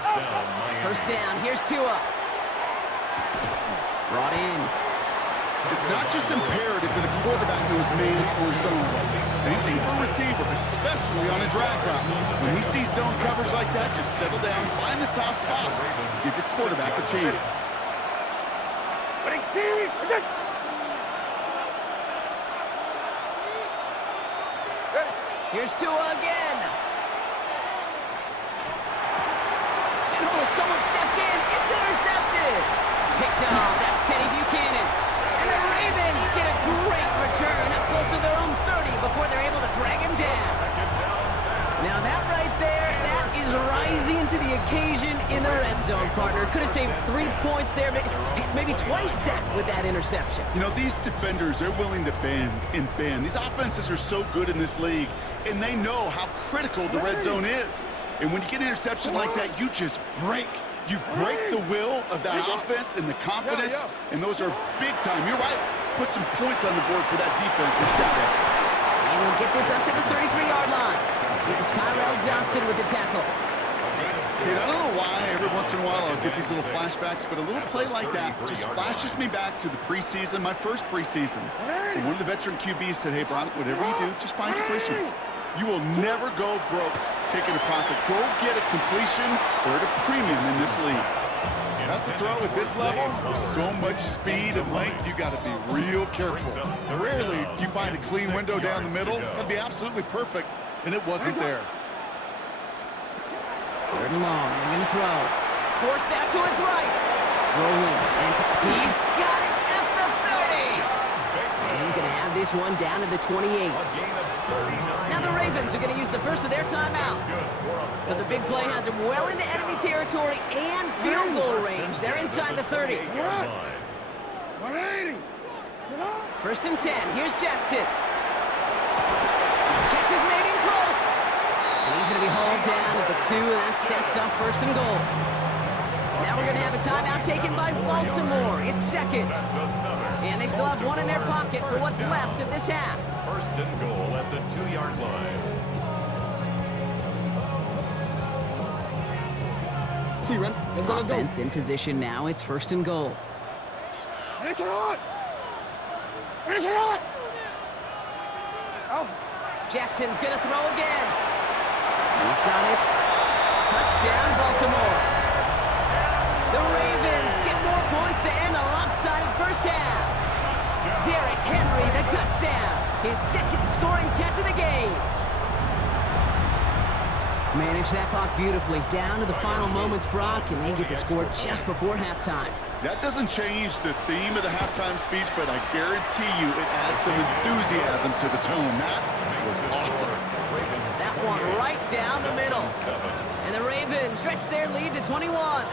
First down, here's Tua. Brought in. It's not just imperative that a quarterback knows man or zone. Same thing for a receiver, especially on a drag route. When he sees zone coverage like that, just settle down, find the soft spot, give your quarterback a chance. Here's Tua again. And someone stepped in. It's intercepted. Picked off. That's Teddy Buchanan. And the Ravens get a great return up close to their own 30 before they're able to drag him down. Now that right there, that is rising to the occasion in the red zone, partner. Could have saved 3 points there, maybe twice that with that interception. You know, these defenders, they're willing to bend and bend. These offenses are so good in this league, and they know how critical the red zone is. And when you get an interception like that, you just break. You break the will of that offense and the confidence, and those are big time. You're right. Put some points on the board for that defense with that effort. And he'll get this up to the 33-yard line. It was Tyrell Johnson with the tackle. Kid, I don't know why every once in a while I'll get these little flashbacks, but a little play like that just flashes me back to the preseason, my first preseason. And one of the veteran QBs said, hey, Brock, whatever you do, just find completions. You will never go broke taking a profit. Go get a completion or at a premium in this league. That's a throw at this level with so much speed and length, you got to be real careful. Rarely you find a clean window down the middle. That'd be absolutely perfect, and it wasn't there. Third and long, they're going to throw. Forced out to his right. Rolling, and he's got it at the 30. And he's going to have this one down to the 28. Now the Ravens are going to use the first of their timeouts. So the big play has him well into enemy territory and field goal range. They're inside the 30. 180. First and 10. Here's Jackson. Catch is made in close. And he's going to be hauled down at the 2, and that sets up first and goal. Now we're going to have a timeout taken by Baltimore. It's second. And they still have one in their pocket for what's left of this half. First and goal at the 2-yard line. Offense in position now. It's first and goal. Jackson's going to throw again. He's got it. Touchdown, Baltimore. The Ravens get more points to end a lopsided first half. Derrick Henry, the touchdown. His second scoring catch of the game. Manage that clock beautifully. Down to the final moments, Brock, and they get the score just before halftime. That doesn't change the theme of the halftime speech, but I guarantee you it adds some enthusiasm to the tone. That was awesome. That one right down the middle. And the Ravens stretch their lead to 21.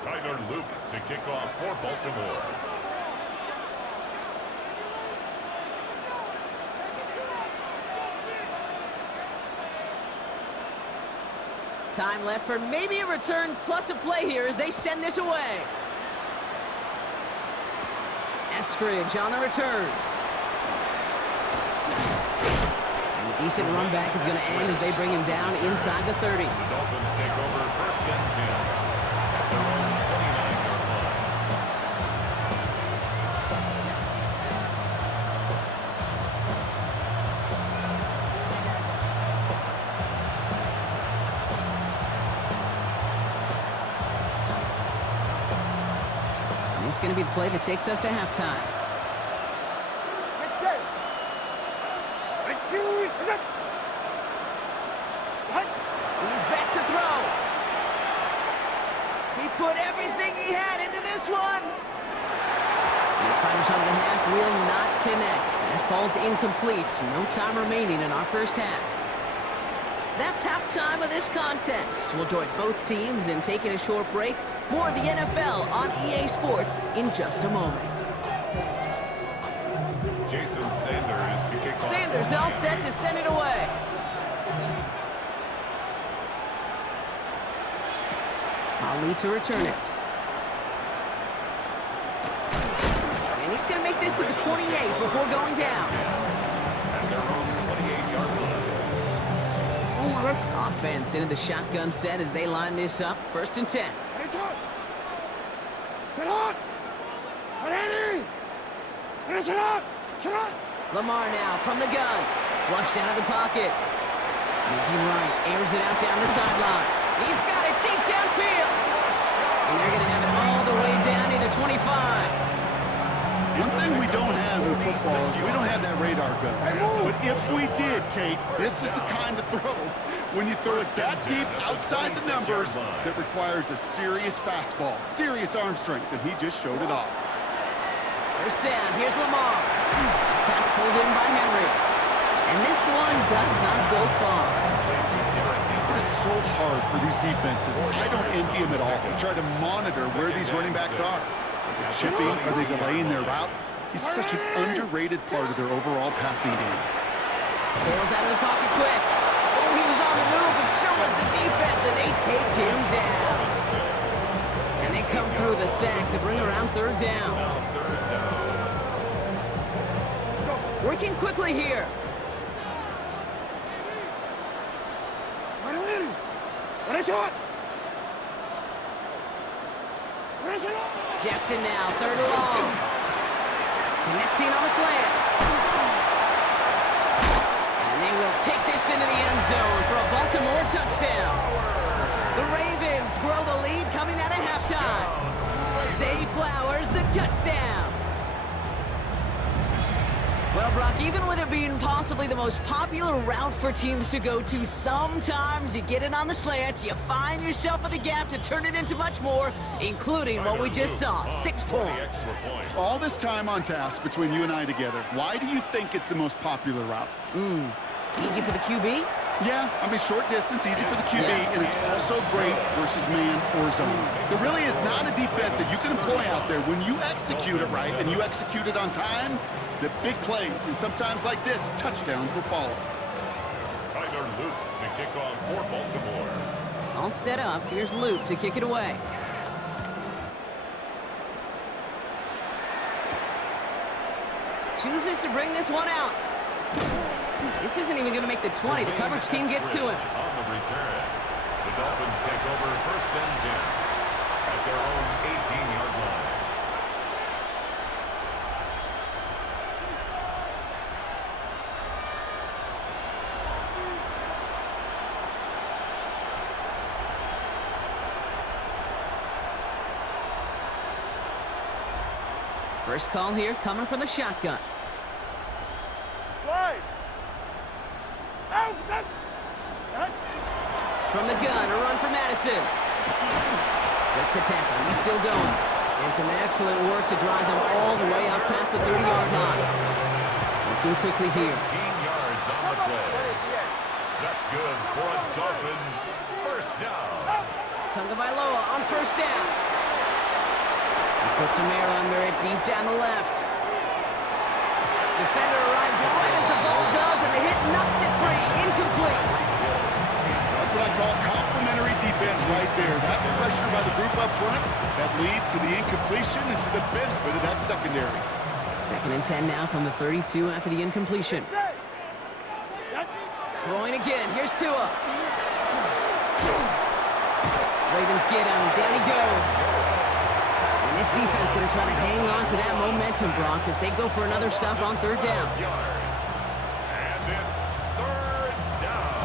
Tyler Luke to kick off for Baltimore. Time left for maybe a return plus a play here as they send this away. Eskridge on the return. And a decent run back is going to end as they bring him down inside the 30. The Dolphins take over first and 10 at their own 29-yard line. This is going to be the play that takes us to halftime. He's back to throw. He put everything he had into this one. His final shot of the half will not connect. That falls incomplete. No time remaining in our first half. That's halftime of this contest. We'll join both teams in taking a short break. More of the NFL on EA Sports in just a moment. Jason Sanders to kick off. Sanders all set to send it away. Ali to return it. And he's going to make this to the 28 before going down. At their own 28-yard line. Offense into the shotgun set as they line this up. 1st and 10. Lamar now from the gun. Flushed out of the pocket. Moving right, airs it out down the sideline. He's got it deep downfield. And they're going to have it all the way down to the 25. One thing we don't have in football is we don't have that radar gun. But if we did, Kate, this is the kind of throw when you throw it that deep outside the numbers that requires a serious fastball, serious arm strength, and he just showed it off. 1st down, here's Lamar. Pass pulled in by Henry. And this one does not go far. It is so hard for these defenses. I don't envy them at all. They try to monitor where these running backs are. Are they chipping? Are they delaying their route? He's such an underrated part of their overall passing game. Bails out of the pocket quick. Oh, he was on the move, but so was the defense, and they take him down. And they come through the sack to bring around 3rd down. Working quickly here. Jackson now, 3rd and long. Connecting on the slant. And they will take this into the end zone for a Baltimore touchdown. The Ravens grow the lead coming out of halftime. Zay Flowers, the touchdown. Well, Brock, even with it being possibly the most popular route for teams to go to, sometimes you get it on the slant, you find yourself in the gap to turn it into much more, including what we just saw, 6 points. All this time on task between you and I together, why do you think it's the most popular route? Easy for the QB? Yeah, I mean, short distance, easy for the QB, and it's also great versus man or zone. There really is not a defense that you can employ out there when you execute it right and you execute it on time, the big plays, and sometimes like this, touchdowns will follow. Tyler Luke to kick off for Baltimore. All set up. Here's Luke to kick it away. Chooses to bring this one out. This isn't even going to make the 20. The coverage team gets to him. On the return, the Dolphins take over 1st and 10 at their own 18-yard line. First call here coming from the shotgun. From the gun, a run for Madison. Breaks a tackle. He's still going. And some excellent work to drive them all the way up past the 30-yard line. Working quickly here. 18 yards on the play. That's good for a Dolphins 1st down. Tagovailoa on 1st down. He puts some air under it deep down the left. Defender arrives right as the ball does, and the hit knocks it free. Incomplete. That's what I call complimentary defense right there. That pressure by the group up front, that leads to the incompletion and to the benefit of that secondary. 2nd and 10 now from the 32 after the incompletion. Throwing again. Here's Tua. Ravens get him. Down he goes. And this defense going to try to hang on to that momentum, Brock, as they go for another stop on 3rd down. And it's 3rd down.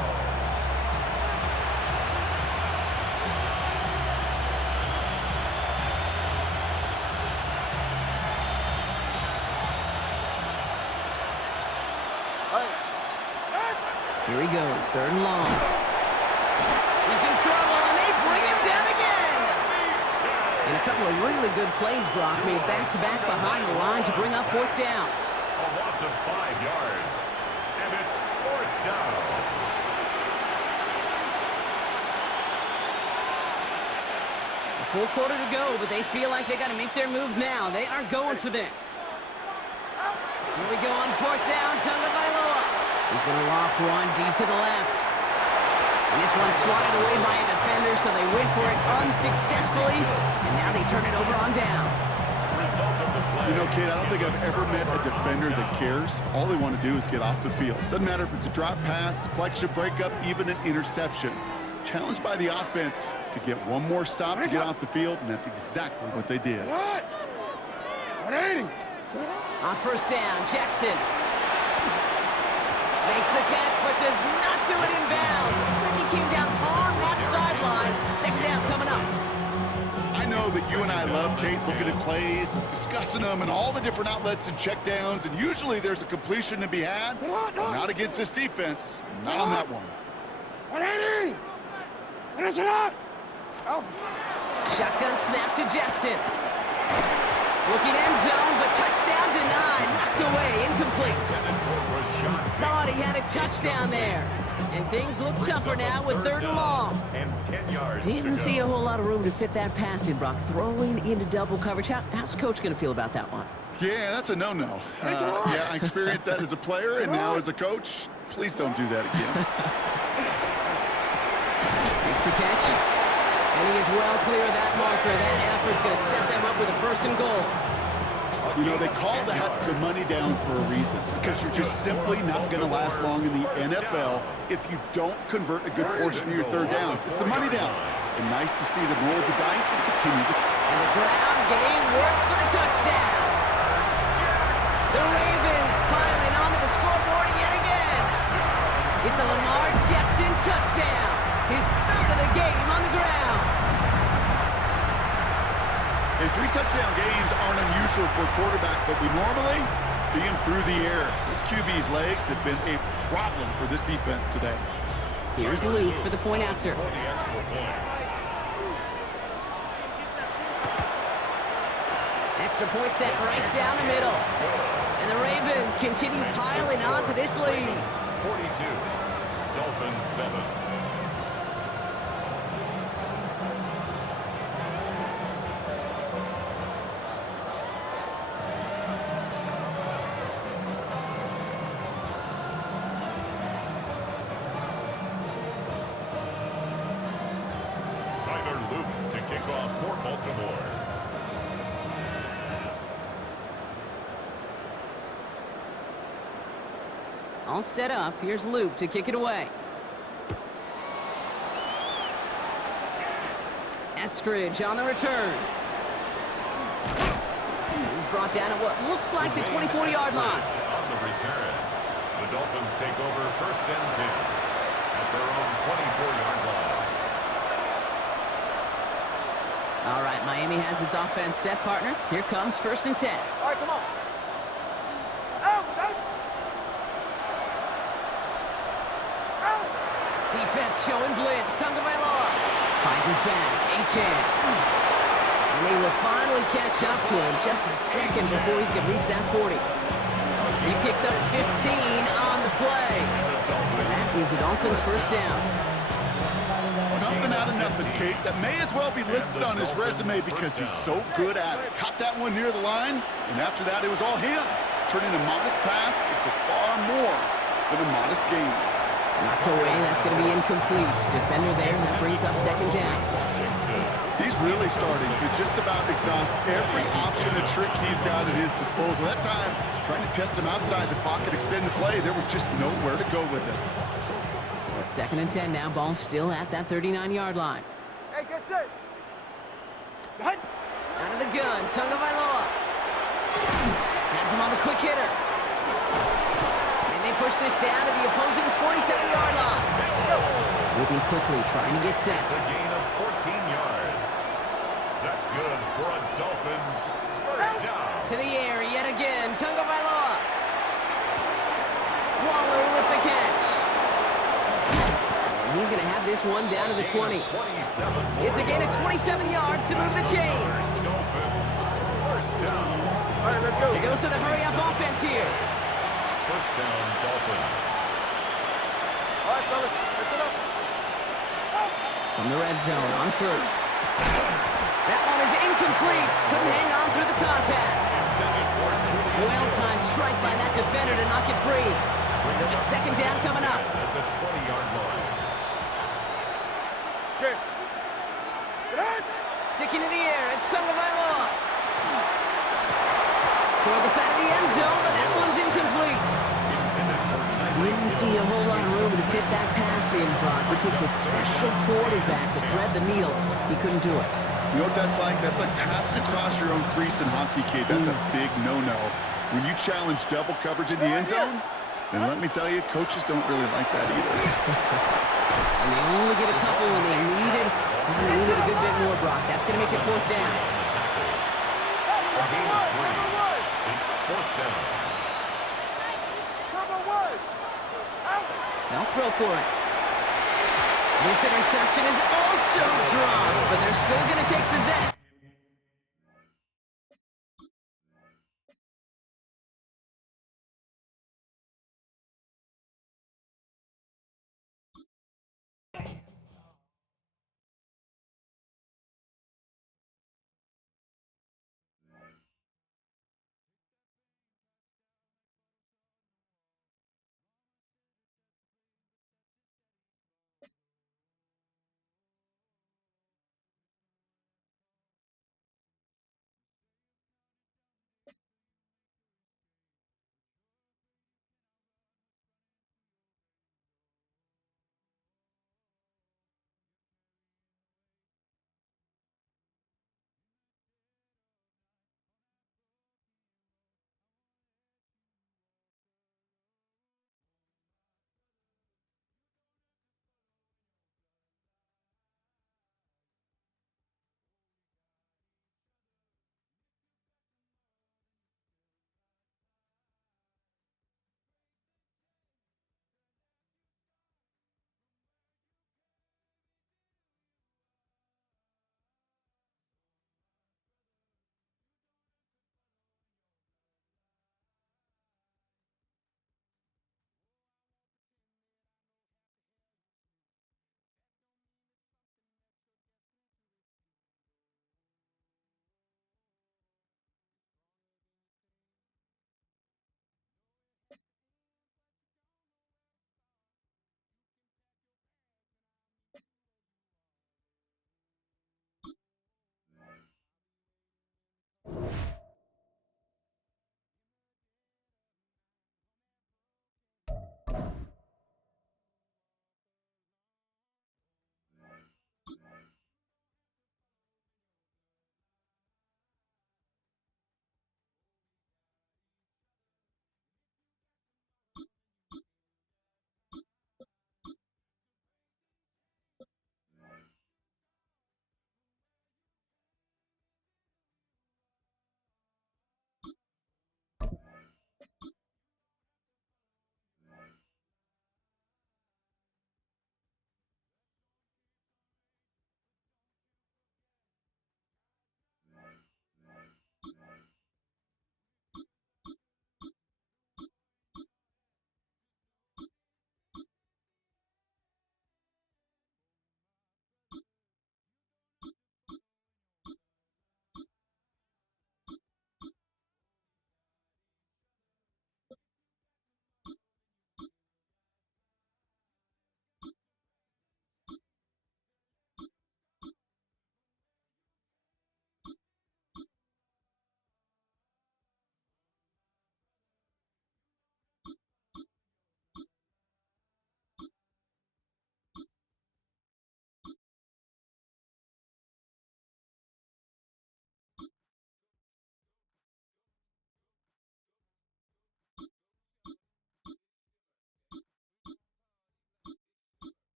Here he goes, 3rd and long. He's in trouble, and they bring him down again. And a couple of really good plays, Brock, made back-to-back behind the line to bring up 4th down. A loss of 5 yards. And it's 4th down. A full quarter to go, but they feel like they got to make their move now. They are going for this. Here we go on fourth down, Tagovailoa. He's going to loft one deep to the left. And this one's swatted away by a defender, so they went for it unsuccessfully. And now they turn it over on downs. You know, Kate, I don't think I've ever met a defender that cares. All they want to do is get off the field. Doesn't matter if it's a drop pass, deflection, breakup, even an interception. Challenged by the offense to get one more stop to get off the field, and that's exactly what they did. On first down, Jackson makes the catch, but does not do it in bounds. Looks like he came down on that sideline. Second down coming up. I know that you and I love, Kate, looking at plays, discussing them, and all the different outlets and checkdowns, and usually there's a completion to be had. Not against this defense. Not on that one. Shotgun snap to Jackson. Looking end zone, but touchdown denied. Knocked away, incomplete. Thought he had a touchdown there. And things look tougher now with third and long. Didn't see a whole lot of room to fit that pass in, Brock. Throwing into double coverage. How's Coach going to feel about that one? Yeah, that's a no-no. Yeah, I experienced that as a player, and now as a coach, please don't do that again. Makes the catch. And he is well clear of that marker. That effort's going to set them up with a first and goal. You know, they call that the money down for a reason, because you're just simply not going to last long in the NFL if you don't convert a good portion of your third downs. It's the money down. And nice to see them roll the dice and continue to... And the ground game works for the touchdown. The Ravens piling onto the scoreboard yet again. It's a Lamar Jackson touchdown. His third of the game on the ground. Hey, 3 touchdown games aren't unusual for a quarterback, but we normally see him through the air. This QB's legs have been a problem for this defense today. Here's Luke for the point after. Extra point set right down the middle. And the Ravens continue piling on to this lead. 42, Dolphins 7. To kick off for Baltimore. All set up. Here's Luke to kick it away. Eskridge on the return. He's brought down at what looks like the 24-yard line. On the return, the Dolphins take over first and 10 at their own 24-yard line. All right, Miami has its offense set, partner. Here comes first and 10. All right, come on. Out, out. Out. Defense showing blitz. Tagovailoa finds his back. Achane. And they will finally catch up to him just a second before he can reach that 40. He picks up 15 on the play. And that is a Dolphins first down. Something out of nothing, Kate, that may as well be listed on his resume because he's so good at it. Caught that one near the line, and after that, it was all him. Turning a modest pass into far more than a modest game. Knocked away, that's going to be incomplete. Defender there, that brings up second down. He's really starting to just about exhaust every option and trick he's got at his disposal. That time, trying to test him outside the pocket, extend the play, there was just nowhere to go with it. So it's second and 10 now. Ball still at that 39-yard line. Hey, get set. Done. Out of the gun, Tagovailoa. Has him on the quick hitter. And they push this down to the opposing 47-yard line. Moving quickly, trying to get set. It's a gain of 14 yards. That's good for a Dolphins first down. To the air yet again, Tagovailoa. Waller with the catch. And he's going to have this one down to the 20. It's a gain of 27 yards to move the chains. Dolphins first down. All right, let's go. A dose of the hurry-up offense here. First down, Dolphins. All right, fellas, listen up. From the red zone on first. That one is incomplete. Couldn't hang on through the contact. Intended for Well-timed strike by that defender to knock it free. So it's second down coming up. At the 20-yard line. Jim. Get ahead. Sticking to the air, it's Tagovailoa. Toward the side of the end zone, but that one's incomplete. Didn't see a whole lot of room to fit that pass in, Brock. It takes a special quarterback to thread the needle. He couldn't do it. You know what that's like? That's like passing across your own crease in hockey, kid. That's a big no-no. When you challenge double coverage in the end zone, then let me tell you, coaches don't really like that either. And they only get a couple when they needed a good bit more, Brock. That's going to make it fourth down. A gain of 3. It's fourth down. Cover one. Out. They'll throw for it. This interception is also dropped, but they're still going to take possession.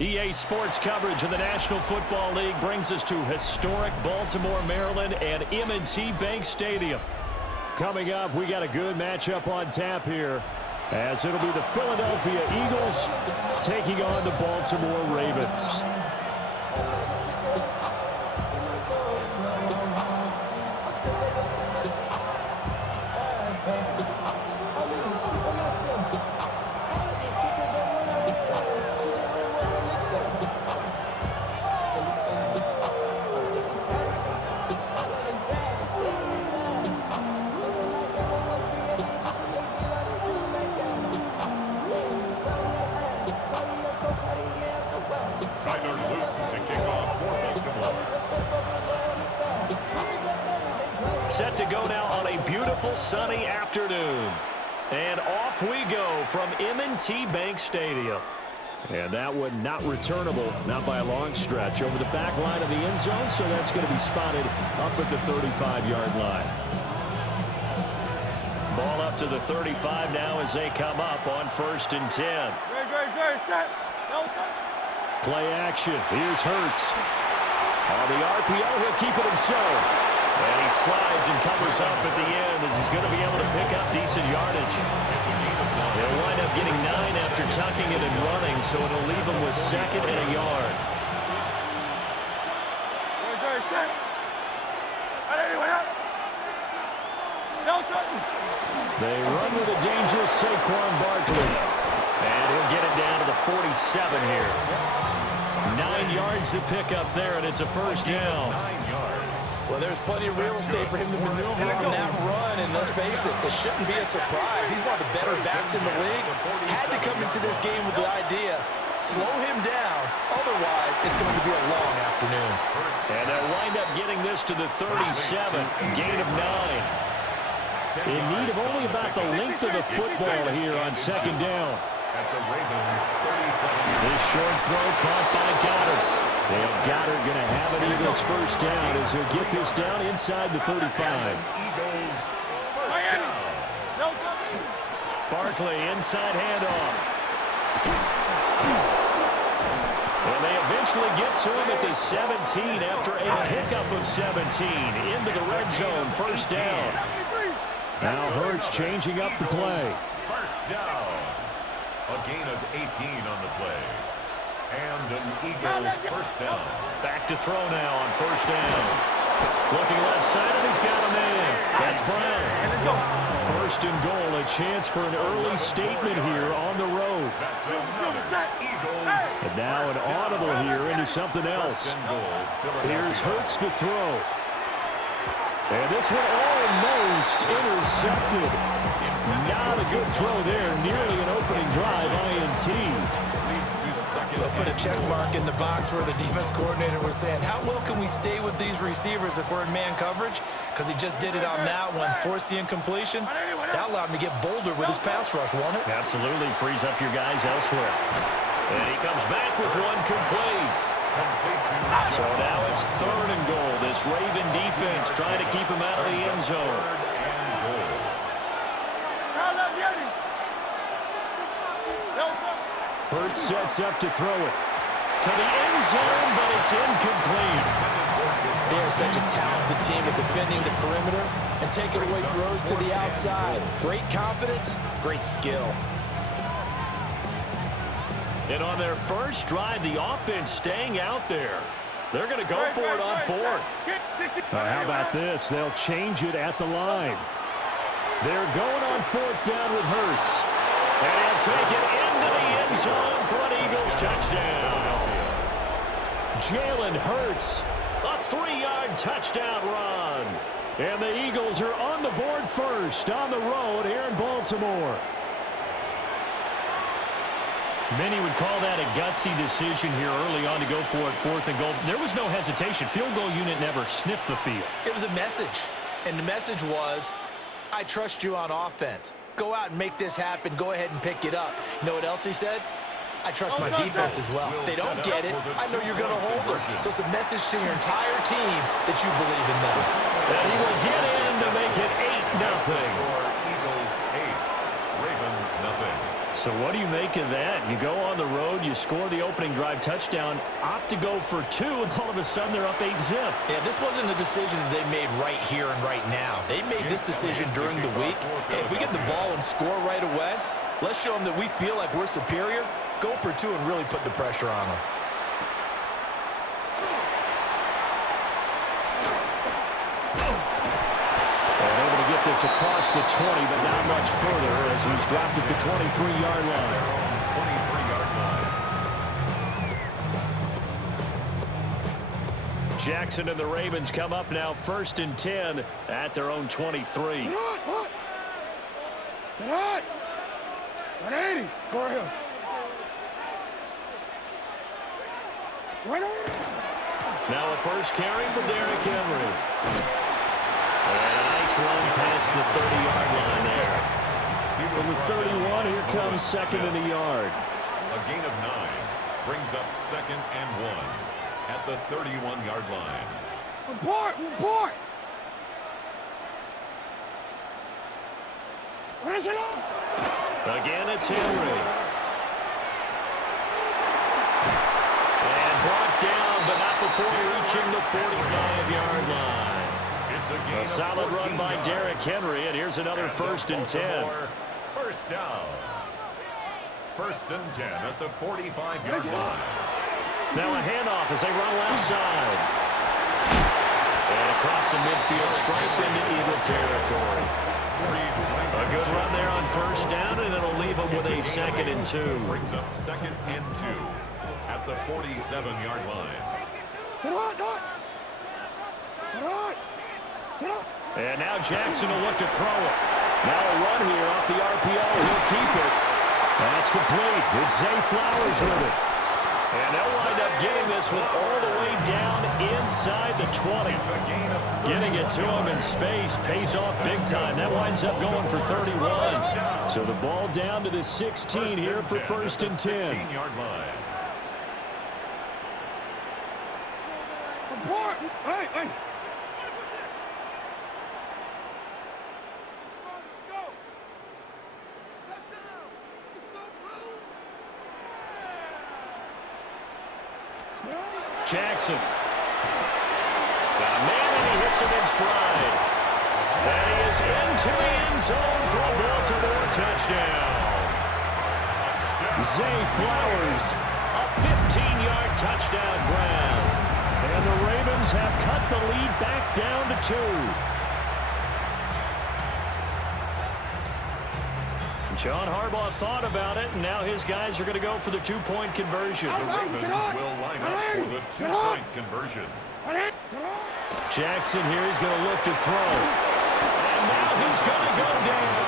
EA Sports coverage of the National Football League brings us to historic Baltimore, Maryland and M&T Bank Stadium. Coming up, we got a good matchup on tap here, as it'll be the Philadelphia Eagles taking on the Baltimore Ravens. Set to go now on a beautiful sunny afternoon. And off we go from M&T Bank Stadium. And that one not returnable, not by a long stretch, over the back line of the end zone, so that's going to be spotted up at the 35-yard line. Ball up to the 35 now as they come up on 1st and 10. Play action. Here's Hurts. On the RPO, he'll keep it himself. And he slides and covers up at the end as he's going to be able to pick up decent yardage. They'll wind up getting 9 after tucking it and running, so it'll leave him with 2nd and a yard. They run with a dangerous Saquon Barkley. And he'll get it down to the 47 here. 9 yards to pick up there, and it's a 1st down. 9 yards. Well, there's plenty of real estate for him to maneuver on that run, and let's face it, this shouldn't be a surprise. He's one of the better backs in the league. Had to come into this game with the idea, slow him down, otherwise it's going to be a long afternoon. And they'll wind up getting this to the 37, gain of 9. In need of only about the length of the football here on 2nd down. At the Ravens 37. This short throw caught by Goddard. And Goddard going to have an Eagles 1st down as he'll get this down inside the 35. Eagles 1st down. Barkley inside handoff. And they eventually get to him at the 17 after a pickup of 17 into the red zone. 1st down. Now Hurts changing up the play. 1st down. A gain of 18 on the play. And an Eagle 1st down. Back to throw now on 1st down. Looking left side, and he's got a man. That's Brown. 1st and goal, a chance for an early statement here on the road. That's another Eagles. And now an audible here into something else. Here's Hurts to throw. And this one almost intercepted. Not a good throw there. Nearly an opening drive, INT. They'll put a check mark in the box where the defense coordinator was saying, how well can we stay with these receivers if we're in man coverage? Because he just did it on that one, forced the incompletion. That allowed him to get bolder with his pass rush, won't it? Absolutely, frees up your guys elsewhere. And he comes back with one complete. So now it's 3rd and goal. This Raven defense trying to keep him out of the end zone. Hurts sets up to throw it. To the end zone, but it's incomplete. They are such a talented team at defending the perimeter and taking away throws to the outside. Great confidence, great skill. And on their first drive, the offense staying out there. They're going to go for it on 4th. How about this? They'll change it at the line. They're going on 4th down with Hurts. And he'll take it into the end zone for an Eagles touchdown. Jalen Hurts, a 3-yard touchdown run. And the Eagles are on the board first on the road here in Baltimore. Many would call that a gutsy decision here early on to go for it 4th and goal. There was no hesitation. Field goal unit never sniffed the field. It was a message, and the message was, I trust you on offense. Go out and make this happen. Go ahead and pick it up. You know what else he said? I trust my defense as well. If they don't get it, I know you're going to hold them. So it's a message to your entire team that you believe in them. And he will get in to make it 8-0. Eagles 8, Ravens 0. So what do you make of that? You go on the road, you score the opening drive touchdown, opt to go for 2, and all of a sudden they're up 8-0. Yeah, this wasn't a decision that they made right here and right now. They made this decision during the week. Hey, if we get the ball and score right away, let's show them that we feel like we're superior. Go for 2 and really put the pressure on them. And able to get get this across the 20, but not much further as he's dropped at the 23-yard line. 23-yard line. Jackson and the Ravens come up now 1st and 10 at their own 23. Get on! 180. Go ahead. Now a first carry for Derrick Henry. And a nice run past the 30-yard line there. From the 31, here comes second in the yard. A gain of 9 brings up 2nd and 1 at the 31-yard line. Report! What is it on? Again, it's Henry. And brought down, but not before reaching the 45-yard line. It's a gain A solid run by yards. Derrick Henry, and here's another 1st and 10. First down. 1st and 10 at the 45-yard line. Now a handoff as they run left side. And across the midfield, stripe into Eagle territory. A good run there on first down, and it'll leave them with a 2nd and 2. Brings up 2nd and 2 at the 47-yard line. And now Jackson will look to throw it. Now a run here off the RPO. He'll keep it. That's complete. It's Zay Flowers with it. And they'll wind up getting this one all the way down inside the 20. Getting it to him in space pays off big time. That winds up going for 31. So the ball down to the 16 here for 1st and 10. 16-yard line. Report! Hey! Jackson. Got a man, and he hits him in stride. And he is into the end zone for a Baltimore touchdown. Zay Flowers, a 15-yard touchdown grab. And the Ravens have cut the lead back down to 2. John Harbaugh thought about it, and now his guys are going to go for the 2-point conversion. The Ravens will line up for the 2-point conversion. Jackson here is going to look to throw. And now he's going to go down.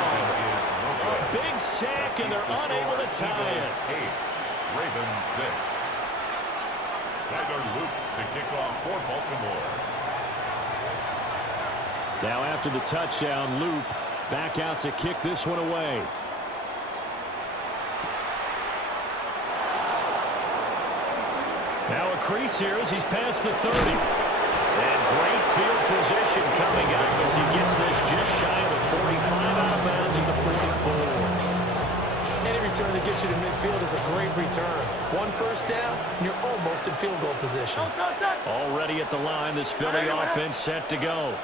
A big sack, and they're unable to tie it. 8, Ravens 6. Tyler Luke to kick off for Baltimore. Now after the touchdown, Luke back out to kick this one away. Now a crease here as he's past the 30. And great field position coming up as he gets this just shy of the 45 out of bounds at the 44. Any return that gets you to midfield is a great return. 1 first down, and you're almost in field goal position. Already at the line, this Philly offense set to go.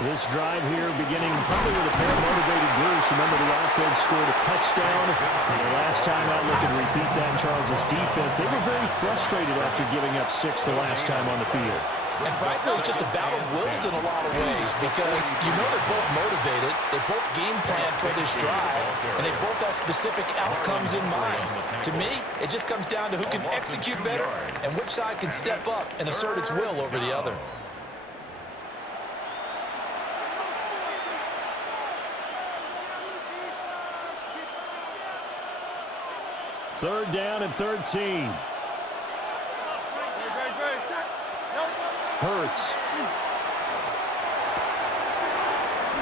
This drive here beginning probably with a pair of motivated groups. Remember, the offense scored a touchdown. And the last time out, look and repeat that in Charles' defense. They were very frustrated after giving up 6 the last time on the field. And frankly, it's just a battle of wills in a lot of ways because you know they're both motivated, they both game plan for this drive, and they both have specific outcomes in mind. To me, it just comes down to who can execute better and which side can step up and assert its will over the other. Third down and 13. Hurts.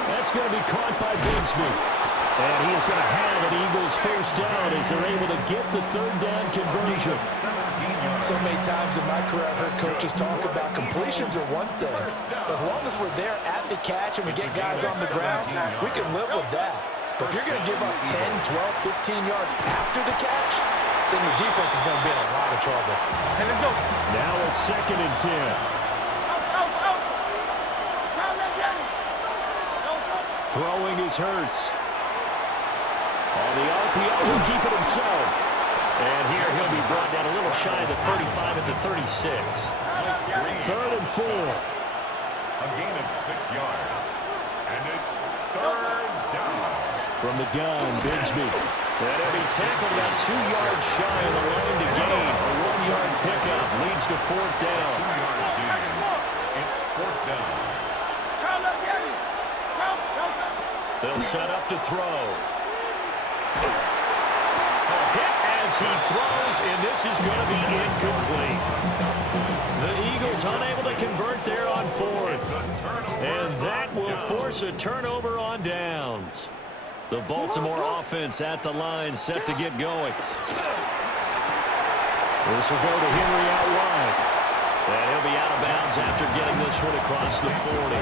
That's going to be caught by Bigsby. And he is going to have an Eagles first down as they're able to get the third down conversion. So many times in my career, I've heard coaches talk about completions are one thing. But as long as we're there at the catch and we get guys on the ground, we can live with that. But if you're going to give up 10, 12, 15 yards after the catch, then your defense is going to be in a lot of trouble. Now a 2nd and 10. Throwing is Hurts. On the RPO, he'll keep it himself. And here he'll be brought down a little shy of the 35 at the 36. 3rd and 4. A gain of 6 yards. And it's third down. From the gun, Bigsby. And he'll be tackled about 2 yards shy of the line to gain. A 1-yard pickup leads to fourth down. 2-yard gain. It's fourth down. They'll set up to throw. A hit as he throws, and this is going to be incomplete. The Eagles unable to convert there on fourth. And that will force a turnover on downs. The Baltimore offense at the line set to get going. This will go to Henry out wide. And he'll be out of bounds after getting this one across the 40.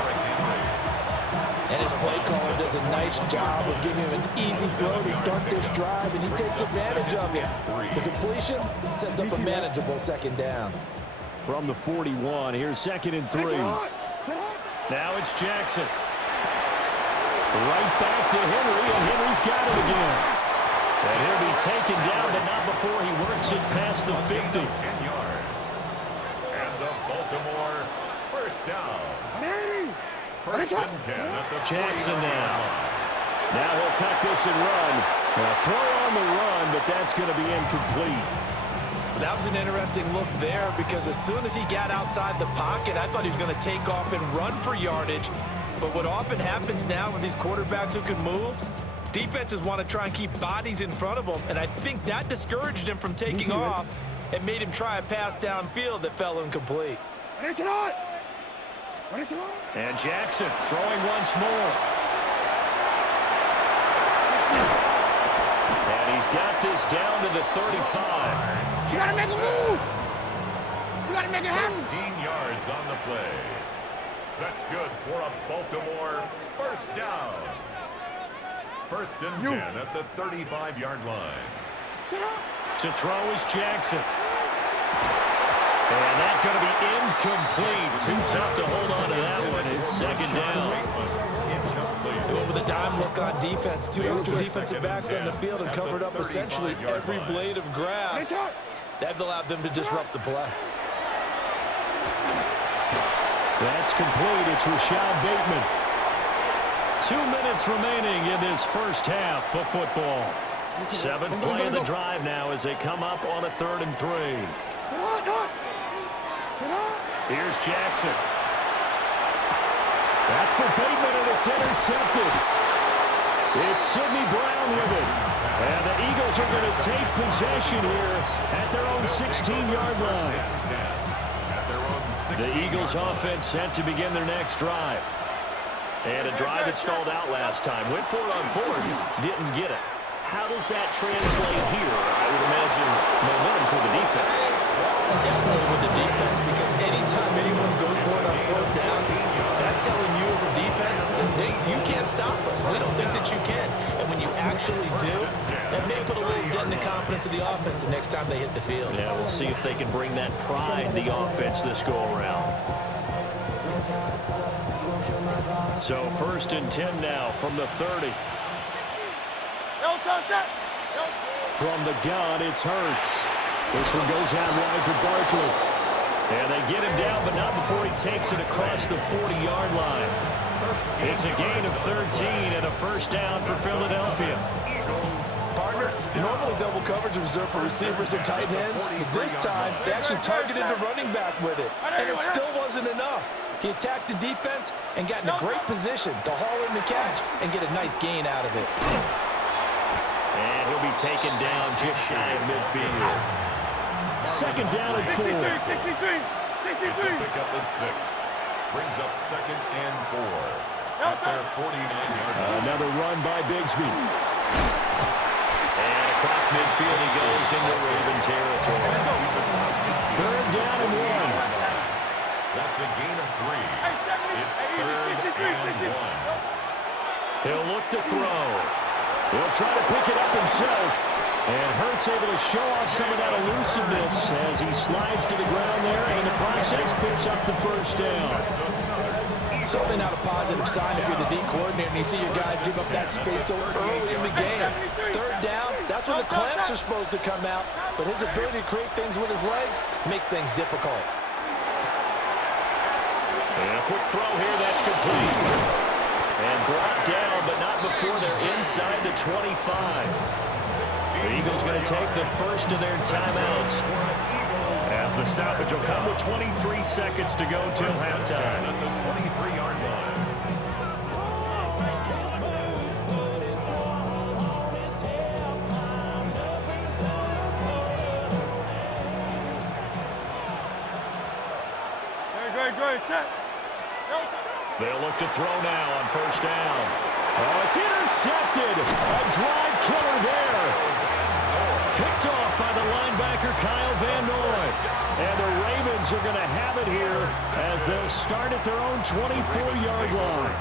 And his play caller does a nice job of giving him an easy throw to start this drive, and he takes advantage of it. The completion sets up a manageable second down. From the 41, here's 2nd and 3. Now it's Jackson. Right back to Henry, and Henry's got it again. And he'll be taken down, but not before he works it past the 50. 10 yards. And the Baltimore first down. First and 10 at the Jackson now. Now he'll tuck this and run. A throw on the run, but that's going to be incomplete. That was an interesting look there because as soon as he got outside the pocket, I thought he was going to take off and run for yardage. But what often happens now with these quarterbacks who can move, defenses want to try and keep bodies in front of them, and I think that discouraged him from taking off and made him try a pass downfield that fell incomplete. And Jackson throwing once more. And he's got this down to the 35. You gotta make a move. You gotta make it happen. 13 yards on the play. That's good for a Baltimore first down. First and 10 at the 35-yard line. Sit up. To throw is Jackson. And that's going to be incomplete. Too tough to hold on to that one. It's second down. They went with a dime look on defense. 2 extra defensive backs on the field and covered up essentially every blade of grass. That allowed them to disrupt the play. That's complete. It's Rashad Bateman. 2 minutes remaining in this first half of football. 7th play of the drive now as they come up on a 3rd and 3. Here's Jackson. That's for Bateman, and it's intercepted. It's Sidney Brown with it. And the Eagles are going to take possession here at their own 16-yard line. The Eagles offense set to begin their next drive. And a drive that stalled out last time. Went for it on 4th, didn't get it. How does that translate here? I would imagine momentum's with the defense. Definitely with the defense, because anytime anyone goes for it on 4th down, that's telling you as a defense that you can't stop us. We don't think that you can. And when you actually do, that may put a little dent in the confidence of the offense the next time they hit the field. Yeah, we'll see if they can bring that pride to the offense this go-around. So 1st and 10 now from the 30. From the gun, it's Hurts. This one goes out wide for Barkley. And they get him down, but not before he takes it across the 40-yard line. It's a gain of 13 and a first down for Philadelphia. Partner, normally double coverage is reserved for receivers and tight ends, but this time they actually targeted the running back with it, and it still wasn't enough. He attacked the defense and got in a great position to haul in the catch and get a nice gain out of it. And he'll be taken down just shy of midfield. 2nd down and 4. 63. It's a pickup of 6. Brings up 2nd and 4. At their 49-yard line. Another run by Bigsby. And across midfield he goes into Raven territory. 3rd down and 1. That's a gain of 3. It's 3rd and 1. He'll look to throw. He'll try to pick it up himself. And Hurts able to show off some of that elusiveness as he slides to the ground there and in the process picks up the first down. Certainly not a positive sign if you're the D coordinator and you see your guys give up that space so early in the game. 3rd down, that's when the clamps are supposed to come out, but his ability to create things with his legs makes things difficult. And a quick throw here, that's complete. And brought down, but not before they're inside the 25. The Eagles going to take the first of their timeouts, as the stoppage will come with 23 seconds to go till halftime. At the 23-yard line. Great, set. They'll look to throw now on first down. Oh, it's intercepted. A drive killer there. Picked off by the linebacker, Kyle Van Noy. And the Ravens are going to have it here as they'll start at their own 24-yard line.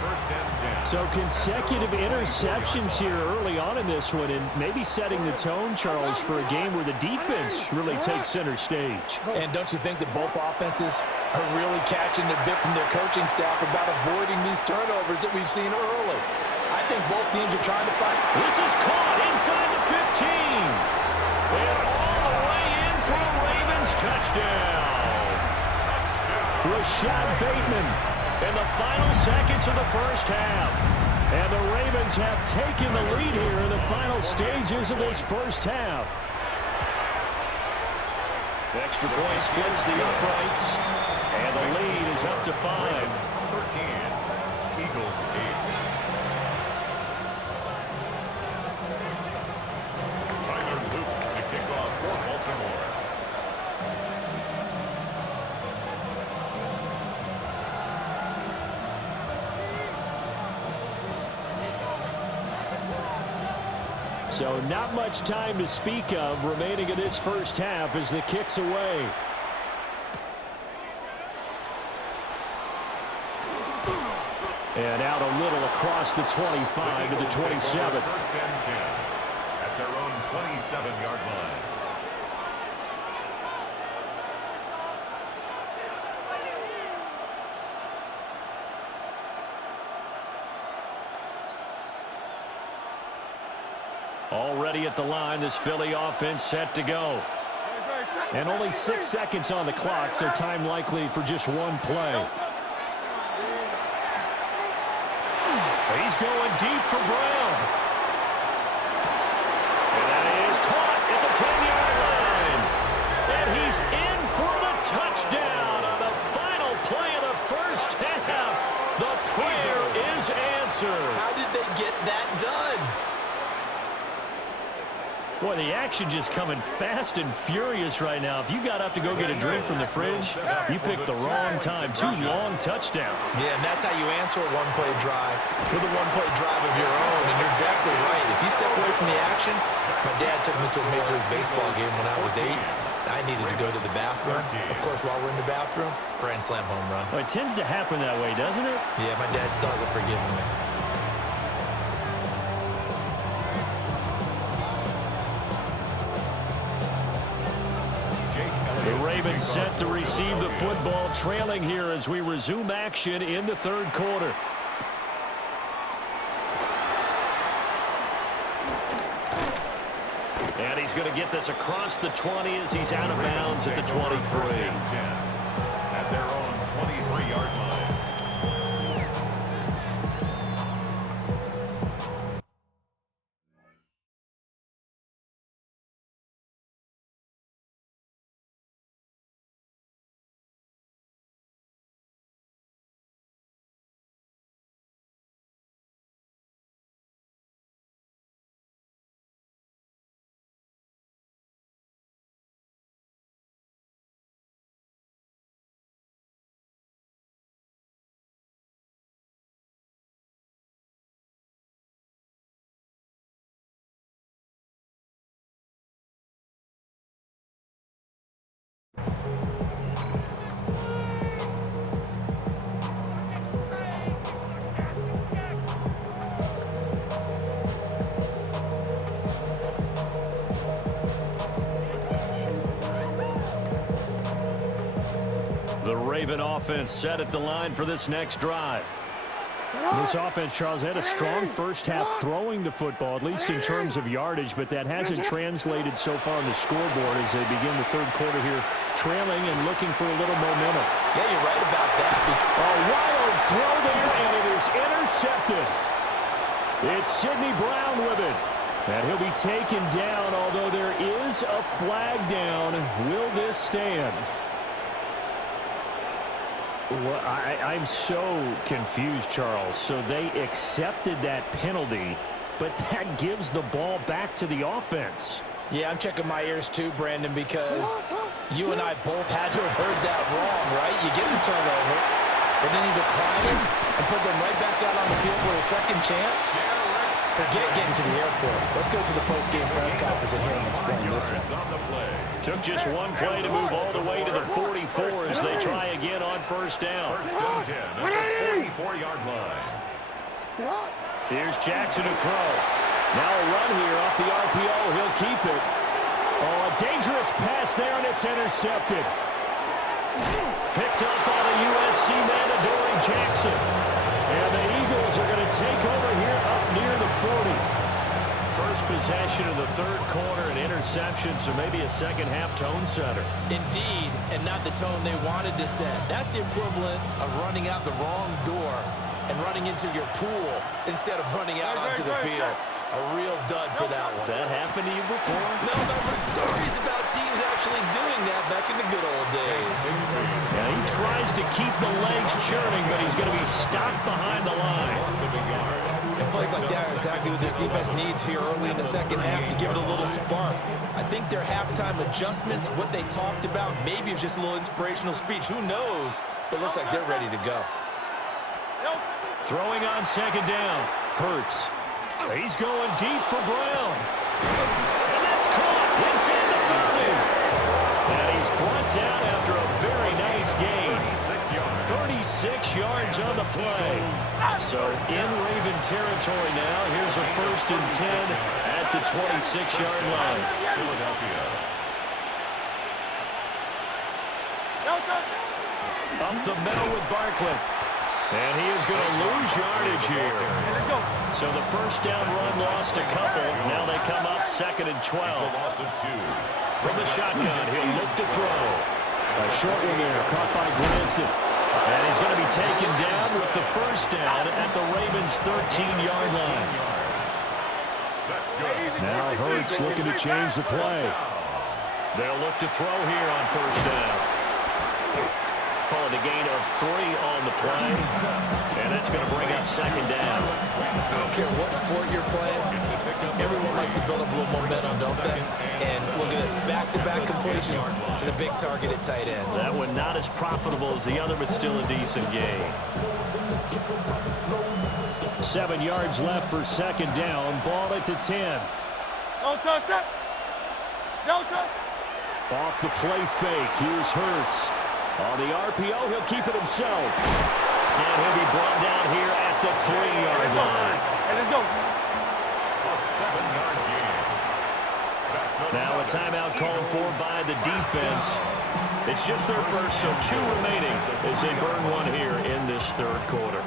So consecutive interceptions here early on in this one, and maybe setting the tone, Charles, for a game where the defense really takes center stage. And don't you think that both offenses are really catching a bit from their coaching staff about avoiding these turnovers that we've seen early? I think both teams are trying to fight. This is caught inside the 15. And all the way in for a Ravens touchdown. Rashad Bateman in the final seconds of the first half. And the Ravens have taken the lead here in the final stages of this first half. The extra point splits the uprights. And the lead is up to 5. 13. Eagles 8. So not much time to speak of remaining in this first half as the kick's away. And out a little across the 25 to the 27. First and 10 at their own 27-yard line. Already at the line, this Philly offense set to go. And only 6 seconds on the clock, so time likely for just one play. He's going deep for Brown. And that is caught at the 10-yard line. And he's in for the touchdown on the final play of the first half. The prayer is answered. How did they get that done? Boy, the action just coming fast and furious right now. If you got up to go get a drink from the fridge, you picked the wrong time. 2 long touchdowns. Yeah, and that's how you answer a one-play drive with a one-play drive of your own. And you're exactly right. If you step away from the action, my dad took me to a Major League Baseball game when I was 8. I needed to go to the bathroom. Of course, while we're in the bathroom, grand slam home run. Well, it tends to happen that way, doesn't it? Yeah, my dad still hasn't forgiven me. The Ravens set to receive the football, trailing here as we resume action in the third quarter. And he's going to get this across the 20 as he's out of bounds at the 23. At their own 23-yard line. The Raven offense set at the line for this next drive. This offense, Charles, had a strong first half throwing the football, at least in terms of yardage, but that hasn't translated so far on the scoreboard as they begin the third quarter here, trailing and looking for a little momentum. Yeah, you're right about that. A wild throw there, and it is intercepted. It's Sidney Brown with it. And he'll be taken down, although there is a flag down. Will this stand? Well, I'm so confused, Charles. So they accepted that penalty, but that gives the ball back to the offense. Yeah, I'm checking my ears too, Brandon, because you and I both had to have heard that wrong, right? You get the turnover, but then you decline it and put them right back out on the field for a second chance. Forget getting to the airport. Let's go to the post-game press conference and hear him explain this one. Took just one play to move all the way to the 44 as they try again on first down. First and 10 at the 44-yard line. Here's Jackson to throw. Now a run here off the RPO. He'll keep it. Oh, a dangerous pass there, and it's intercepted. Picked up by the USC man, Adoree Jackson. And the Eagles are going to take over here up near the 40. First possession of the third quarter, an interception, so maybe a second-half tone setter. Indeed, and not the tone they wanted to set. That's the equivalent of running out the wrong door and running into your pool instead of running out onto the field. A real dud for that one. Has that happened to you before? No, but I've heard stories about teams actually doing that back in the good old days. Yeah, he tries to keep the legs churning, but he's going to be stopped behind the line. And plays like that are exactly what this defense needs here early in the second half to give it a little spark. I think their halftime adjustments, what they talked about, maybe it was just a little inspirational speech. Who knows? But it looks like they're ready to go. Throwing on second down. Hurts. He's going deep for Brown. And that's caught inside the 30. And he's brought down after a very nice gain. 36 yards on the play. So in Raven territory now. Here's a first and 10 at the 26-yard line. Philadelphia. Up the middle with Barkley. And he is going to lose yardage here. So the first down run lost a couple. Now they come up second and 12. It's a loss of 2. From the shotgun, he'll look to throw. A short one there, caught by Granson. And he's going to be taken down with the first down at the Ravens' 13-yard line. That's good. Now Hurts looking to change the play. They'll look to throw here on first down. Calling a gain of 3 on the play. And that's going to bring up second down. I don't care what sport you're playing. Everyone likes to build up a little momentum, don't they? And look at this, back-to-back completions to the big target at tight end. That one not as profitable as the other, but still a decent gain. 7 yards left for second down. Ball at the 10. No touch it. No touch. Off the play fake. Here's Hurts. On the RPO, he'll keep it himself. And he'll be brought down here at the 3-yard line. Hey, let's go. A 7-yard gain. Now a timeout called for by the defense. It's just their first, so 2 remaining as they burn one here in this third quarter.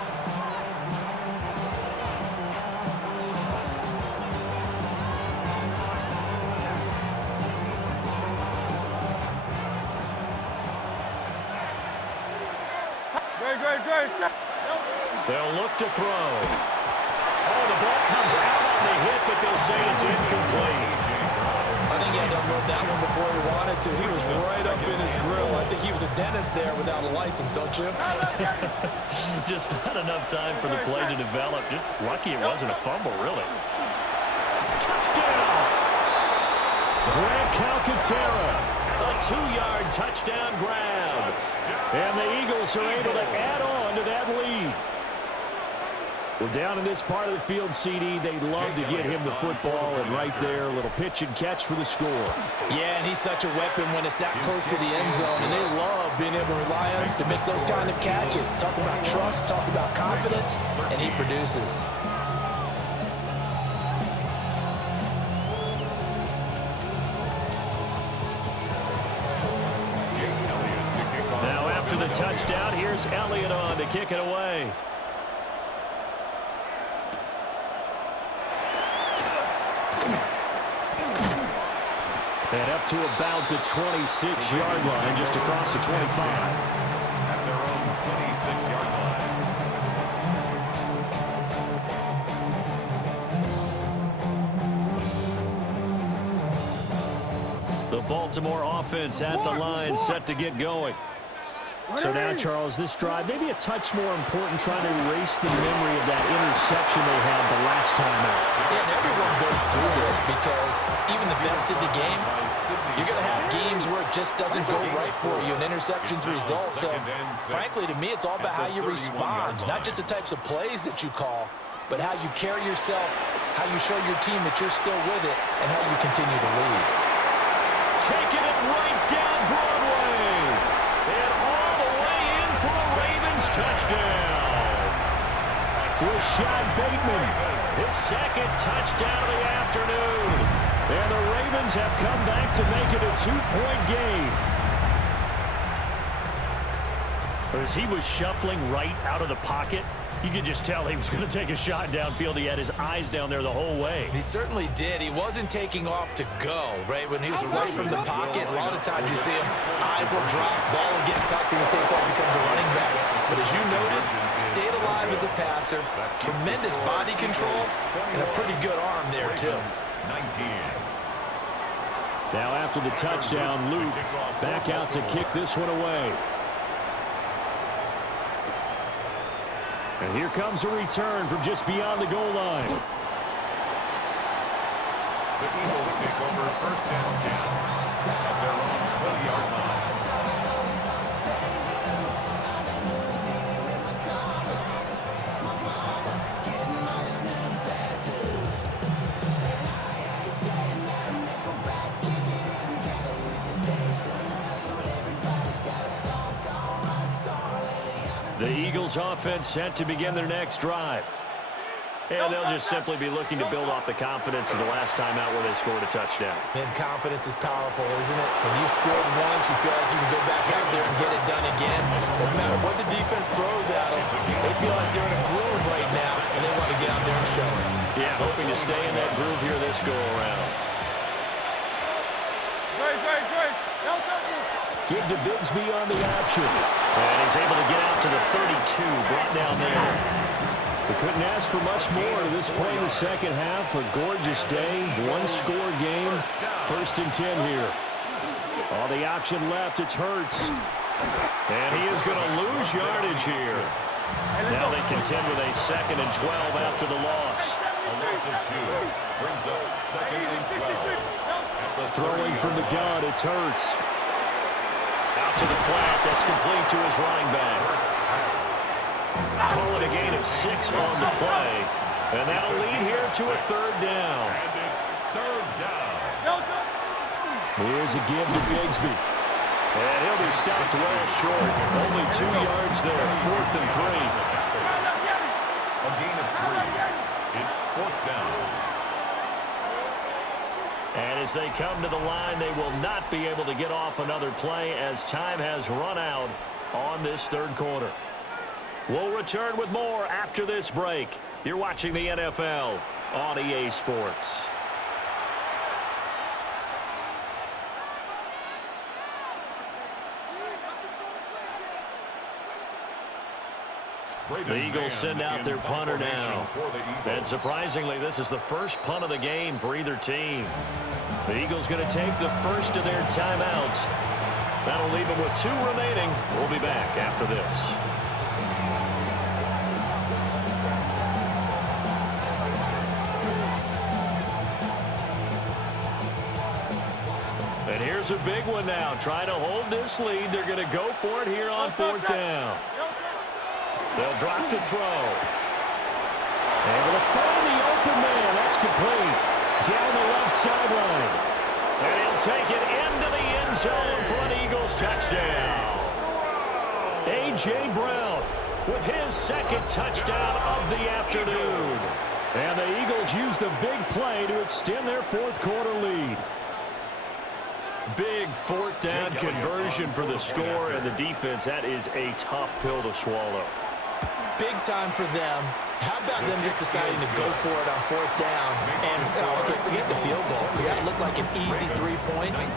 They'll look to throw. Oh, the ball comes out on the hit, but they'll say it's incomplete. I think he had to unload that one before he wanted to. He was right up in his grill. I think he was a dentist there without a license, don't you? Just not enough time for the play to develop. Just lucky it wasn't a fumble, really. Touchdown! Grant Calcaterra. A 2-yard touchdown grab. And the Eagles are able to add on to that lead. Well, down in this part of the field, CD, they'd love to get him the football, and right there, a little pitch and catch for the score. Yeah, and he's such a weapon when it's that close to the end zone, and they love being able to rely on him to make those kind of catches. Talk about trust, talk about confidence, and he produces. Now after the touchdown, here's Elliott on to kick it away. And up to about the 26-yard line, just across the 25. At their own 26-yard line. The Baltimore offense at the line, set to get going. So now, Charles, this drive, maybe a touch more important, trying to erase the memory of that interception they had the last time out. Yeah, and everyone goes through this because even the best in the game, you're going to have games where it just doesn't go right for you, and interceptions result. So, frankly, to me, it's all about how you respond, not just the types of plays that you call, but how you carry yourself, how you show your team that you're still with it, and how you continue to lead. Taking it right down Broadway. And all the way in for a Ravens touchdown. Rashad Bateman, his second touchdown of the afternoon. And the Ravens have come back to make it a 2-point game. As he was shuffling right out of the pocket, you could just tell he was going to take a shot downfield. He had his eyes down there the whole way. He certainly did. He wasn't taking off to go, right? When he was right from the pocket, a lot of times you see him, eyes will drop, ball will get tucked, and he takes off, becomes a running back. But as you noted, stayed alive as a passer, tremendous body control, and a pretty good arm there, too. 19. Now after the touchdown, Luke back out to kick this one away. And here comes a return from just beyond the goal line. The Eagles take over first and 10 at their own 20-yard line. The Eagles offense set to begin their next drive. And they'll just simply be looking to build off the confidence of the last time out where they scored a touchdown. And confidence is powerful, isn't it? When you've scored once, you feel like you can go back out there and get it done again. Doesn't matter what the defense throws at them. They feel like they're in a groove right now, and they want to get out there and show it. Yeah, hoping to stay in that groove here this go-around. Great. Give to Bigsby on the option. And he's able to get out to the 32, brought down there. They couldn't ask for much more to this point in the second half. A gorgeous day, one-score game. First and 10 here. On the option left, it's Hurts. And he is going to lose yardage here. Now they contend with a 2nd and 12 after the loss. A loss of 2 brings up 2nd and 12. Throwing from the gun, it's Hurts. Out to the flat, that's complete to his running back. Call it a gain of 6 on the play. And that'll lead here to a 3rd down. And it's 3rd down. Here's a give to Bigsby. And he'll be stopped well short. Only 2 yards there, 4th and 3. A gain of 3. It's 4th down. And as they come to the line, they will not be able to get off another play as time has run out on this 3rd quarter. We'll return with more after this break. You're watching the NFL on EA Sports. The Eagles send out their punter now. And surprisingly, this is the first punt of the game for either team. The Eagles going to take the first of their timeouts. That'll leave them with 2 remaining. We'll be back after this. And here's a big one now. Trying to hold this lead. They're going to go for it here on 4th down. They'll drop to throw. Able to find the open man. That's complete. Down the left sideline. And he'll take it into the end zone for an Eagles touchdown. A.J. Brown with his 2nd touchdown of the afternoon. And the Eagles use the big play to extend their 4th quarter lead. Big 4th down conversion for the score, and the defense, that is a tough pill to swallow. Big time for them. How about them just deciding to go for it on 4th down? And, okay, forget the field goal. That looked like an easy 3 points.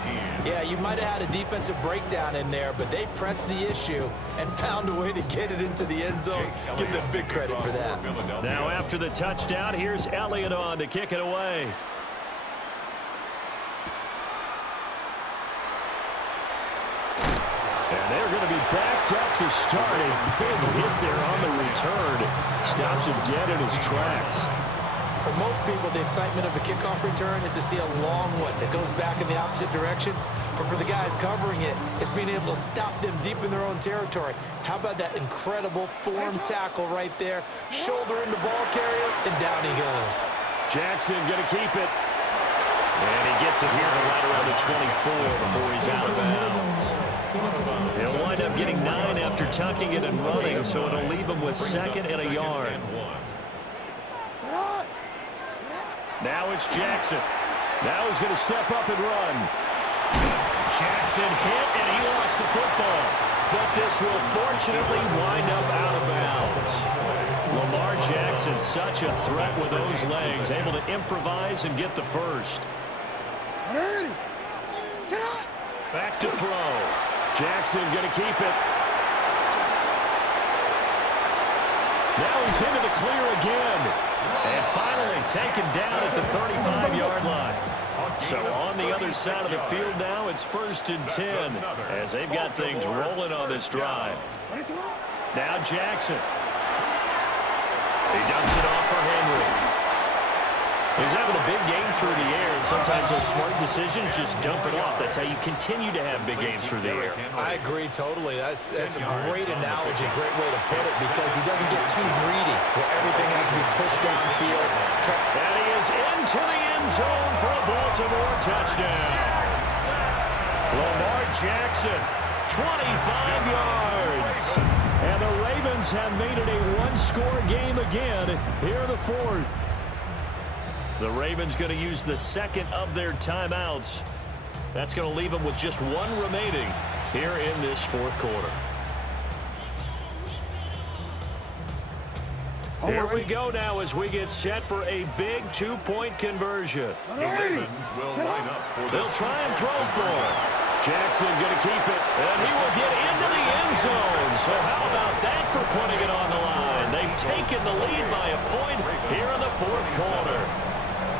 Yeah, you might have had a defensive breakdown in there, but they pressed the issue and found a way to get it into the end zone. Give them big credit for that. Now after the touchdown, here's Elliott on to kick it away. And they're going to be backed up to start. A big hit there on the return. Stops him dead in his tracks. For most people, the excitement of a kickoff return is to see a long one that goes back in the opposite direction. But for the guys covering it, it's being able to stop them deep in their own territory. How about that incredible form tackle right there? Shoulder into ball carrier, and down he goes. Jackson going to keep it. And he gets it here right around the 24 before he's out of bounds. He'll wind up getting 9 after tucking it and running, so it'll leave him with 2nd and a yard. Now it's Jackson. Now he's going to step up and run. Jackson hit, and he lost the football. But this will fortunately wind up out of bounds. Lamar Jackson, such a threat with those legs, able to improvise and get the first. Back to throw. Jackson going to keep it. Now he's into the clear again. And finally taken down at the 35-yard line. So on the other side of the field now, it's 1st and 10 as they've got things rolling on this drive. Now Jackson. He dumps it off for Henry. He's having a big game through the air, and sometimes those smart decisions just dump it off. That's how you continue to have big games through the air. I agree totally. That's a great analogy, great way to put it, because he doesn't get too greedy where everything has to be pushed downfield. And he is into the end zone for a Baltimore touchdown. Lamar Jackson, 25 yards. And the Ravens have made it a one-score game again here in the 4th. The Ravens going to use the 2nd of their timeouts. That's going to leave them with just 1 remaining here in this 4th quarter. Here we go now as we get set for a big 2-point conversion. The Ravens will line up for They'll try and throw for it. Jackson going to keep it, and he will get into the end zone. So how about that for putting it on the line? They've taken the lead by a point here in the 4th quarter.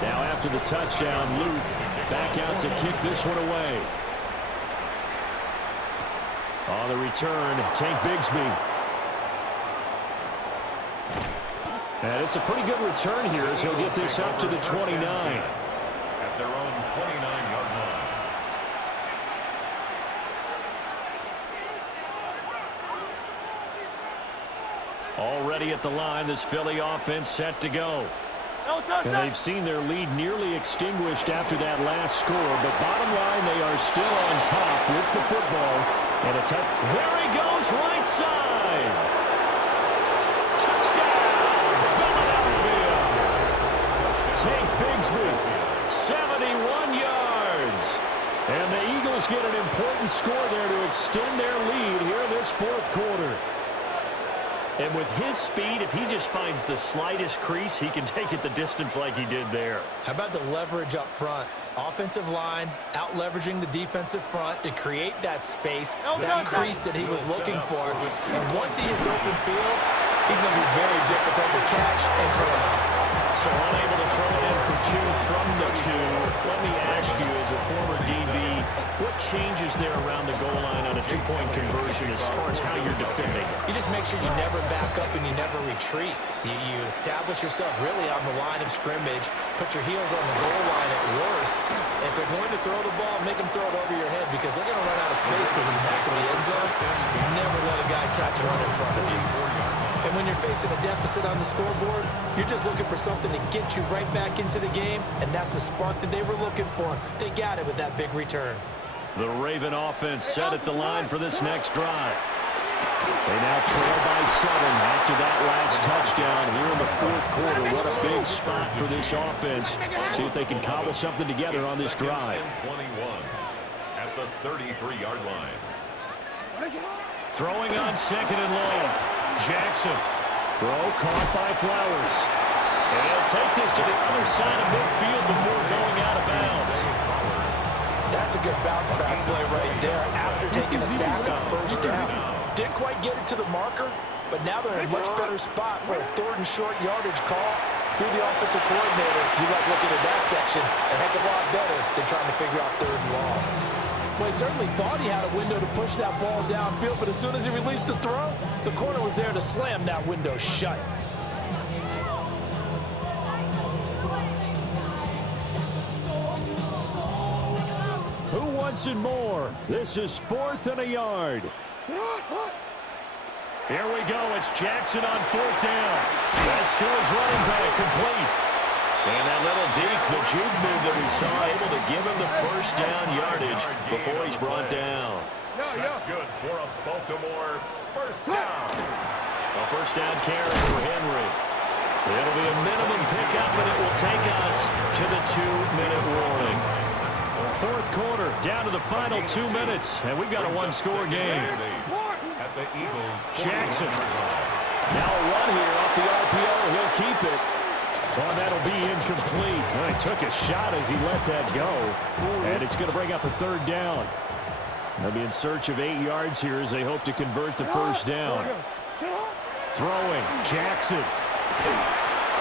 Now after the touchdown, Luke back out to kick this one away. On the return, Tank Bigsby. And it's a pretty good return here as he'll get this up to the 29. at their own 29-yard line. Already at the line, this Philly offense set to go. And they've seen their lead nearly extinguished after that last score, but bottom line, they are still on top with the football. And a touch. There he goes, right side. Touchdown, Philadelphia. Tank Bigsby, 71 yards. And the Eagles get an important score there to extend their lead here in this fourth quarter. And with his speed, if he just finds the slightest crease, he can take it the distance like he did there. How about the leverage up front? Offensive line out-leveraging the defensive front to create that space, that crease that he was looking for. And once he hits open field, he's going to be very difficult to catch and corral. So unable to throw it in for two from the two. Let me ask you, as a former DB, what changes there around the goal line on a two-point conversion as far as how you're defending? You just make sure you never back up and you never retreat. You establish yourself really on the line of scrimmage, put your heels on the goal line at worst. If they're going to throw the ball, make them throw it over your head because they're going to run out of space because of the back of the end zone. Never let a guy catch one in front of you. And when you're facing a deficit on the scoreboard, you're just looking for something to get you right back into the game, and that's the spark that they were looking for. They got it with that big return. The Raven offense set at the line for this next drive. They now trail by 7 after that last touchdown here in the fourth quarter. What a big spot for this offense. See if they can cobble something together on this drive. 21 at the 33-yard line. Throwing on second and long. Jackson. Throw caught by Flowers. And he'll take this to the other side of midfield before going out of bounds. That's a good bounce-back play right there after taking a sack on first down. Didn't quite get it to the marker, but now they're in a much better spot for a 3rd and short yardage call. Through the offensive coordinator, you like looking at that section a heck of a lot better than trying to figure out 3rd and long. Well, he certainly thought he had a window to push that ball downfield, but as soon as he released the throw, the corner was there to slam that window shut. Who wants it more? This is 4th and a yard. Here we go. It's Jackson on 4th down. That's to his running back, complete. And that little deke, the juke move that we saw, able to give him the first down yardage before he's brought down. That's good for a Baltimore first down. A first down carry for Henry. It'll be a minimum pickup, and it will take us to the 2-minute warning. 4th quarter, down to the final 2 minutes, and we've got a 1-score game. Jackson. Now a run here off the RPO. He'll keep it. Oh, that'll be incomplete. Well, he took a shot as he let that go, and it's going to bring up a 3rd down. They'll be in search of 8 yards here as they hope to convert the first down. Throwing, Jackson.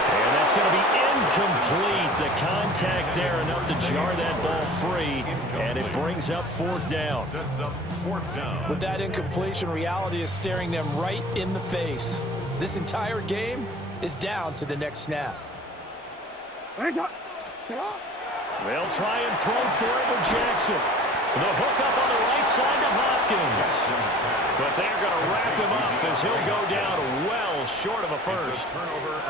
And that's going to be incomplete. The contact there enough to jar that ball free, and it brings up 4th down. With that incompletion, reality is staring them right in the face. This entire game is down to the next snap. They'll try and throw for it with Jackson. The hook up on the right side to Hopkins. But they're going to wrap him up as he'll go down well short of a first.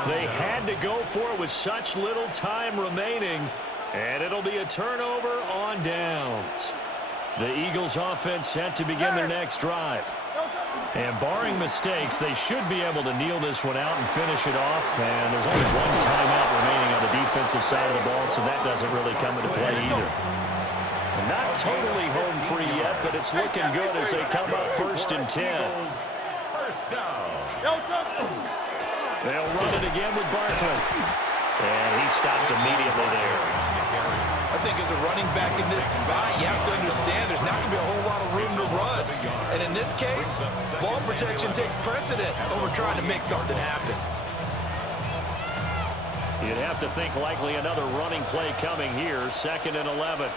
They had to go for it with such little time remaining, and it'll be a turnover on downs. The Eagles offense set to begin their next drive. And barring mistakes, they should be able to kneel this one out and finish it off. And there's only 1 timeout remaining on the defensive side of the ball, so that doesn't really come into play either. Not totally home free yet, but it's looking good as they come up 1st and 10. First down. They'll run it again with Barkley. And he stopped immediately there. I think as a running back in this spot, you have to understand there's not going to be a whole lot of room to run. And in this case, ball protection takes precedent over trying to make something happen. You'd have to think likely another running play coming here, 2nd and 11.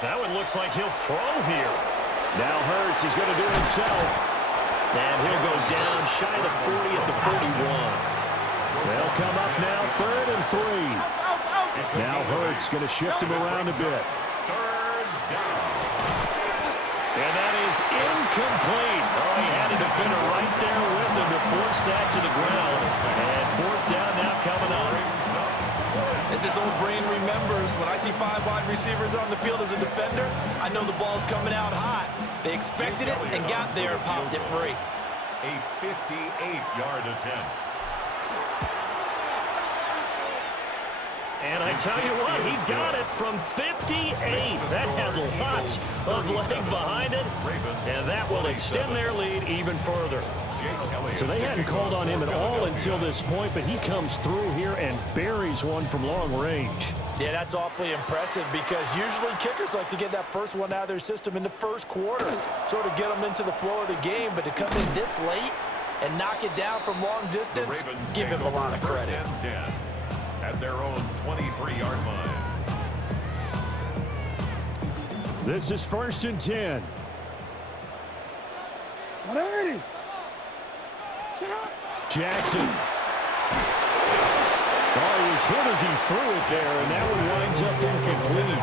That one looks like he'll throw here. Now Hurts is going to do it himself. And he'll go down shy of the 40 at the 41. They'll come up now 3rd and 3. Now Hurts going to shift him around a bit. 3rd down. And that is incomplete. Oh, he had a defender right there with him to force that to the ground. And 4th down now coming up. As his old brain remembers, when I see 5 wide receivers on the field as a defender, I know the ball's coming out hot. They expected it and got there and popped it free. A 58-yard attempt. And I tell you what, he got it from 58. That had lots of leg behind it, and that will extend their lead even further. So they hadn't called on him at all until this point, but he comes through here and buries one from long range. Yeah, that's awfully impressive because usually kickers like to get that first one out of their system in the first quarter, sort of get them into the flow of the game, but to come in this late and knock it down from long distance, give him a lot of credit. At their own 23-yard line. This is 1st and 10. Jackson. Oh, he was hit as he threw it there, and that one winds up incomplete.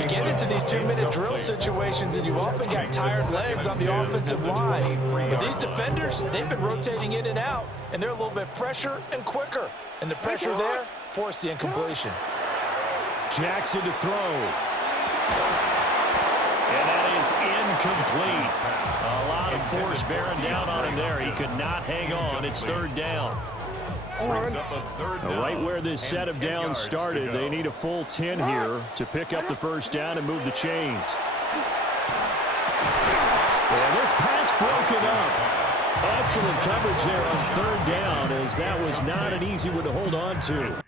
You get into these 2-minute drill situations, and you often got tired legs on the offensive line. But these defenders, they've been rotating in and out, and they're a little bit fresher and quicker. And the pressure there forced the incompletion. Jackson to throw. And that is incomplete. A lot of force bearing down on him there. He could not hang on. It's 3rd down. Right where this set of downs started, they need a full 10 here to pick up the first down and move the chains. And this pass broken up. Excellent coverage there on third down, as that was not an easy one to hold on to.